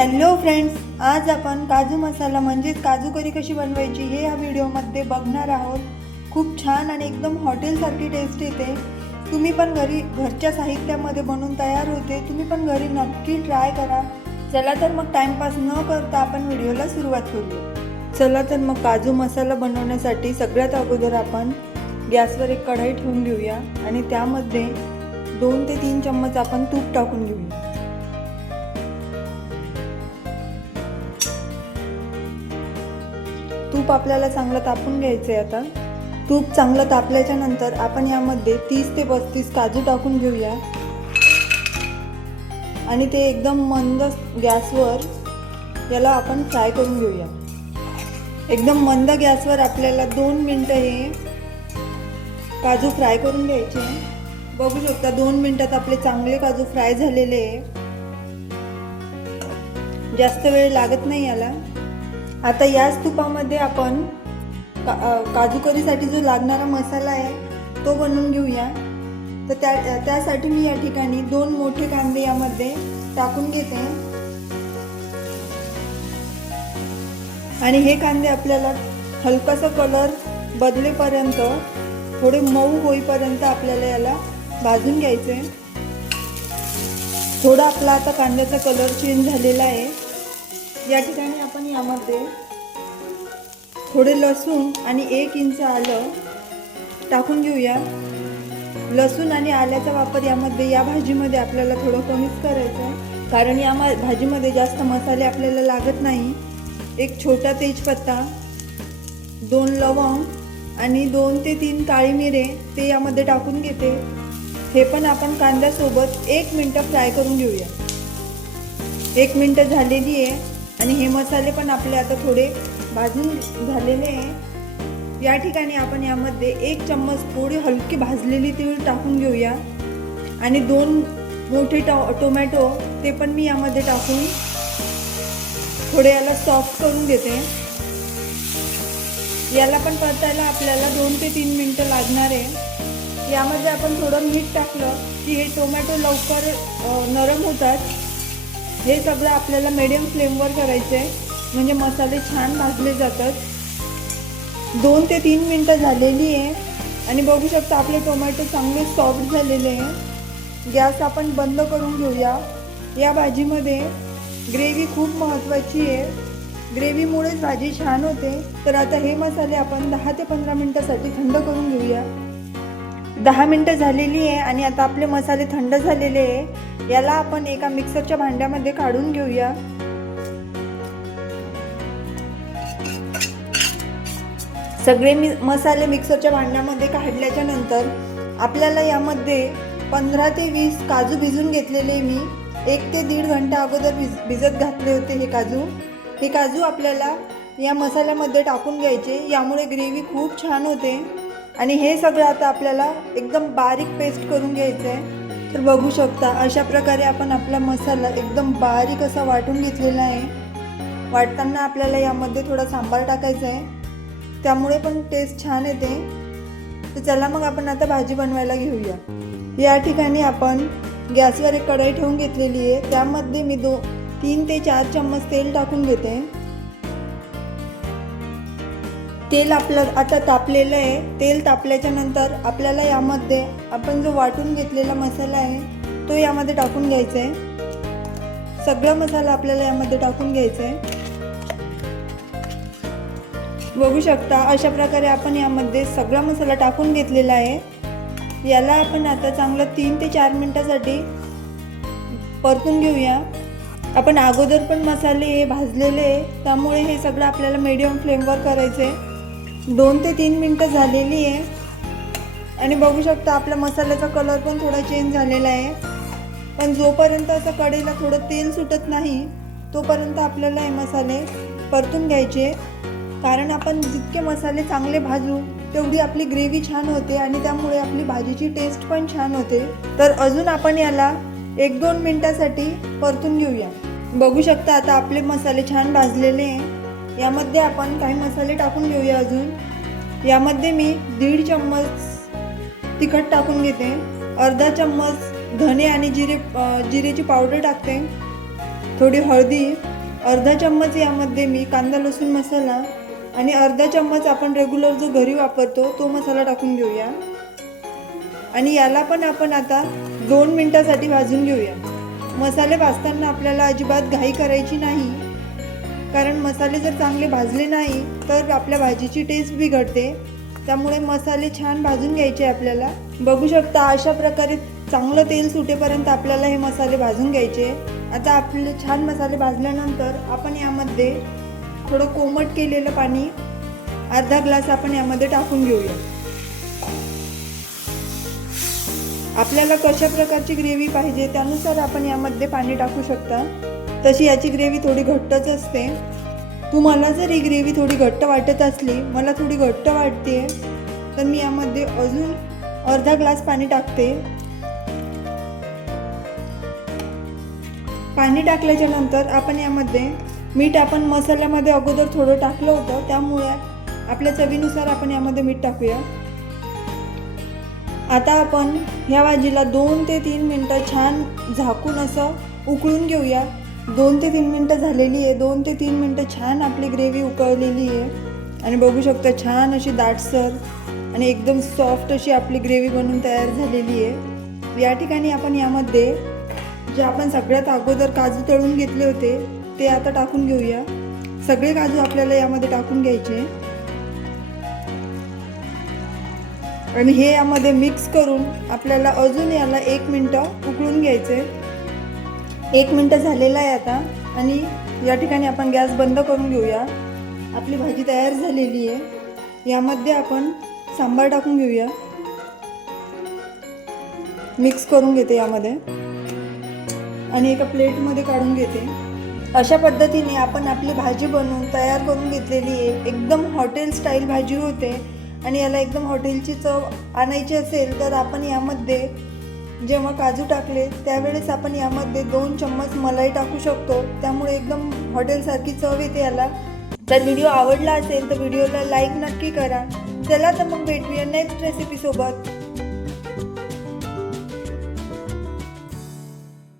Hello friends आज आपण काजू मसाला म्हणजेच काजू करी कशी बनवायची हे या व्हिडिओमध्ये बघणार आहोत. खूप छान आणि एकदम हॉटेलसारखी टेस्ट येते. तुम्ही पण घरी घरच्या साहित्यामध्ये बनवून तयार होते तुम्ही पण घरी नक्की ट्राय करा. चला तर मग टाइमपास न करता आपण व्हिडिओला सुरुवात करूया. चला तर मग काजू मसाला बनवण्यासाठी सगळ्यात अगोदर आपण गॅसवर एक कढाई ठेवून घेऊया आणि त्यामध्ये दोन ते तीन चम्मच आपण तूप टाकून घेऊया. तूप आपल्याला चांगलं तापून घ्यायचं आहे आता. तूप चांगलं तापल्याच्या नंतर आपण यामध्ये तीस ते पस्तीस काजू टाकून घेऊया. आणि ते एकदम मंद गॅसवर याला आपण फ्राय करून घेऊया. एकदम मंद गॅसवर आपल्याला दोन मिनटं हे काजू फ्राय करून घ्यायचे. बघू शकता दोन मिनटात आपले चांगले काजू फ्राय झालेले आहे. जास्त वेळ लागत नाही याला. आता याच तुपामध्ये आपण का काजू करीसाठी जो लागणारा मसाला आहे तो बनवून घेऊया. तर त्या त्यासाठी मी या ठिकाणी दोन मोठे कांदे यामध्ये टाकून घेते. आणि हे कांदे आपल्याला हलकासा कलर बदलेपर्यंत थोडे मऊ होईपर्यंत आपल्याला याला भाजून घ्यायचे. थोडा आपला आता कांद्याचा कलर चेंज झालेला आहे. या ठिकाणी आपण यामध्ये थोडे लसूण आणि एक इंच आलं टाकून घेऊया. लसूण आणि आल्याचा वापर यामध्ये या भाजीमध्ये आपल्याला थोडं कमीच करायचं आहे. कारण या मा भाजीमध्ये जास्त मसाले आपल्याला लागत नाही. एक छोटा तेजपत्ता दोन लवंग आणि दोन ते तीन काळी मिरे ते यामध्ये टाकून घेते. हे पण आपण कांद्यासोबत एक मिनटं फ्राय करून घेऊया. एक मिनटं झालेली आहे. आणि हे मसाले पण आपले आता थोडे भाजून झालेले आहे. या ठिकाणी आपण यामध्ये एक चम्मच थोडी हलकी भाजलेली तीळ टाकून घेऊया. आणि दोन मोठे टॉ टोमॅटो ते पण मी यामध्ये टाकून थोडे याला सॉफ्ट करून घेते. याला पण परतायला आपल्याला दोन ते तीन मिनटं लागणार आहे. यामध्ये आपण थोडं मीठ टाकलं की हे टोमॅटो लवकर नरम होतात. हे सगळं आपल्याला मिडियम फ्लेमवर करायचं आहे म्हणजे मसाले छान भाजले जातात. दोन ते तीन मिनटं झालेली आहे. आणि बघू शकता आपले टोमॅटो चांगले सॉफ्ट झालेले आहे. गॅस आपण बंद करून घेऊया. या भाजीमध्ये ग्रेव्ही खूप महत्त्वाची आहे. ग्रेव्हीमुळेच भाजी छान होते. तर आता हे मसाले आपण दहा ते पंधरा मिनटासाठी थंड करून घेऊया. दहा मिनटं झालेली आहे आणि आता आपले मसाले थंड झालेले आहे. याला आपण एका मिक्सरच्या भांड्यामध्ये काढून घेऊया. सगळे मी मसाले मिक्सरच्या भांड्यामध्ये काढल्याच्या नंतर आपल्याला यामध्ये पंधरा ते वीस काजू भिजून घेतलेले मी. एक ते दीड घंटा अगोदर भिज भिजत घातले होते हे काजू. हे काजू आपल्याला या मसाल्यामध्ये टाकून घ्यायचे. यामुळे ग्रेव्ही खूप छान होते. आणि हे सगळं आता आपल्याला एकदम बारीक पेस्ट करून घ्यायचं आहे तर बघू शकता अशा प्रकारे आपण आपला मसाला एकदम बारीक असा वाटून घेतलेला आहे. वाटताना आपल्याला यामध्ये थोडा सांबार टाकायचा आहे. त्यामुळे पण टेस्ट छान येते. तर चला मग आपण आता भाजी बनवायला घेऊया. या ठिकाणी आपण गॅसवर एक कढई ठेवून घेतलेली आहे. त्यामध्ये मी दो तीन ते चार चम्मच तेल टाकून घेते. तेल आपलं आता तापलेलं आहे. तेल तापल्याच्या नंतर आपल्याला यामध्ये आपण जो वाटून घेतलेला मसाला आहे तो यामध्ये टाकून घ्यायचा आहे. सगळा मसाला आपल्याला यामध्ये टाकून घ्यायचा आहे. बघू शकता अशा प्रकारे आपण यामध्ये सगळा मसाला टाकून घेतलेला आहे. याला आपण आता चांगलं तीन ते चार मिनटासाठी परतून घेऊया. आपण अगोदर पण मसाले हे भाजलेले आहे त्यामुळे हे सगळं आपल्याला मीडियम फ्लेमवर करायचं आहे दोन ते तीन मिनटं झालेली आहे. आणि बघू शकता आपल्या मसाल्याचा कलर पण थोडा चेंज झालेला आहे. पण जोपर्यंत असं कडेला थोडं तेल सुटत नाही तोपर्यंत आपल्याला हे मसाले परतून घ्यायचे. कारण आपण जितके मसाले चांगले भाजू तेवढी आपली ग्रेव्ही छान होते आणि त्यामुळे आपली भाजीची टेस्ट पण छान होते. तर अजून आपण याला एक दोन मिनटासाठी परतून घेऊया. बघू शकता आता आपले मसाले छान भाजलेले आहे. यामध्ये आपण काही मसाले टाकून घेऊया अजून. यामध्ये मी दीड चम्मच तिखट टाकून घेते. अर्धा चम्मच धने आणि जिरे जिरेची पावडर टाकते. थोडी हळदी. अर्धा चम्मच यामध्ये मी कांदा लसूण मसाला आणि अर्धा चम्मच आपण रेग्युलर जो घरी वापरतो तो मसाला टाकून घेऊया. आणि याला पण आपण आता दोन मिनटासाठी भाजून घेऊया. मसाले भाजताना आपल्याला अजिबात घाई करायची नाही. कारण मसाले जर चांगले भाजले नाही तर आपल्या भाजीची टेस्ट बिघडते. त्यामुळे मसाले छान भाजून घ्यायचे आपल्याला. बघू शकता अशा प्रकारे चांगलं तेल सुटेपर्यंत आपल्याला हे मसाले भाजून घ्यायचे. आता आपले छान मसाले भाजल्यानंतर आपण यामध्ये थोडं कोमट केलेलं पाणी अर्धा ग्लास आपण यामध्ये टाकून घेऊया. आपल्याला कशा प्रकारची ग्रेव्ही पाहिजे त्यानुसार आपण यामध्ये पाणी टाकू शकता. तशी याची ग्रेव्ही थोडी घट्टच असते. तुम्हाला जर ही ग्रेव्ही थोडी घट्ट वाटत असली मला थोडी घट्ट वाटते तर मी यामध्ये अजून अर्धा ग्लास पाणी टाकते. पाणी टाकल्याच्या नंतर आपण यामध्ये मीठ आपण मसाल्यामध्ये अगोदर थोडं टाकलं होतं त्यामुळे आपल्या चवीनुसार आपण यामध्ये मीठ टाकूया. आता आपण ह्या भाजीला दोन ते तीन मिनटं छान झाकून असं उकळून घेऊया. दोन ते तीन मिनटं झालेली आहे. दोन ते तीन मिनटं छान आपली ग्रेव्ही उकळलेली आहे. आणि बघू शकता छान अशी दाटसर आणि एकदम सॉफ्ट अशी आपली ग्रेव्ही बनून तयार झालेली आहे. या ठिकाणी आपण यामध्ये जे आपण सगळ्यात अगोदर काजू तळून घेतले होते ते आता टाकून घेऊया. सगळे काजू आपल्याला यामध्ये टाकून घ्यायचे. आणि हे यामध्ये मिक्स करून आपल्याला अजून याला एक मिनटं उकळून घ्यायचे. एक मिनटं झालेला आहे आता. आणि या ठिकाणी आपण गॅस बंद करून घेऊया. आपली भाजी तयार झालेली आहे. यामध्ये आपण सांबार टाकून घेऊया. मिक्स करून घेते यामध्ये. आणि एका प्लेटमध्ये काढून घेते. अशा पद्धतीने आपण आपली भाजी बनवून तयार करून घेतलेली आहे. एकदम हॉटेल स्टाईल भाजी होते. आणि याला एकदम हॉटेलची चव आणायची असेल तर आपण यामध्ये जेव्हा काजू टाकले त्यावेळेस आपण यामध्ये दोन चम्मच मलाई टाकू शकतो. त्यामुळे एकदम हॉटेलसारखी चव येते याला. तर व्हिडिओ आवडला असेल तर व्हिडिओला लाईक नक्की करा. चला तर मग भेटूया नेक्स्ट रेसिपीसोबत